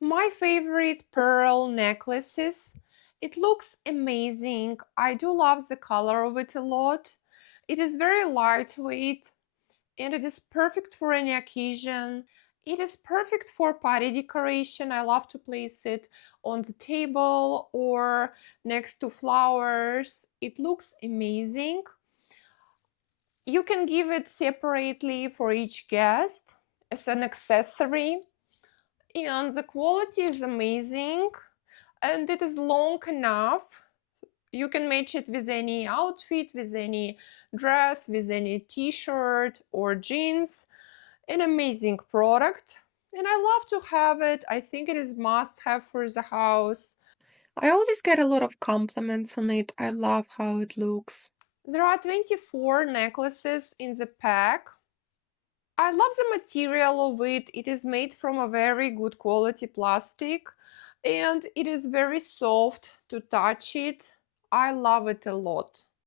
My favorite pearl necklaces. It looks amazing. I do love the color of it a lot. It is very lightweight and it is perfect for any occasion. It is perfect for party decoration. I love to place it on the table or next to flowers. It looks amazing. You can give it separately for each guest as an accessory, and the quality is amazing and it is long enough. You can match it with any outfit, with any dress, with any t-shirt or jeans. An amazing product, and I love to have it. I think it is must have for the house. I always get a lot of compliments on it. I love how it looks. There are 24 necklaces in the pack. I love the material of it. It is made from a very good quality plastic and it is very soft to touch it. I love it a lot.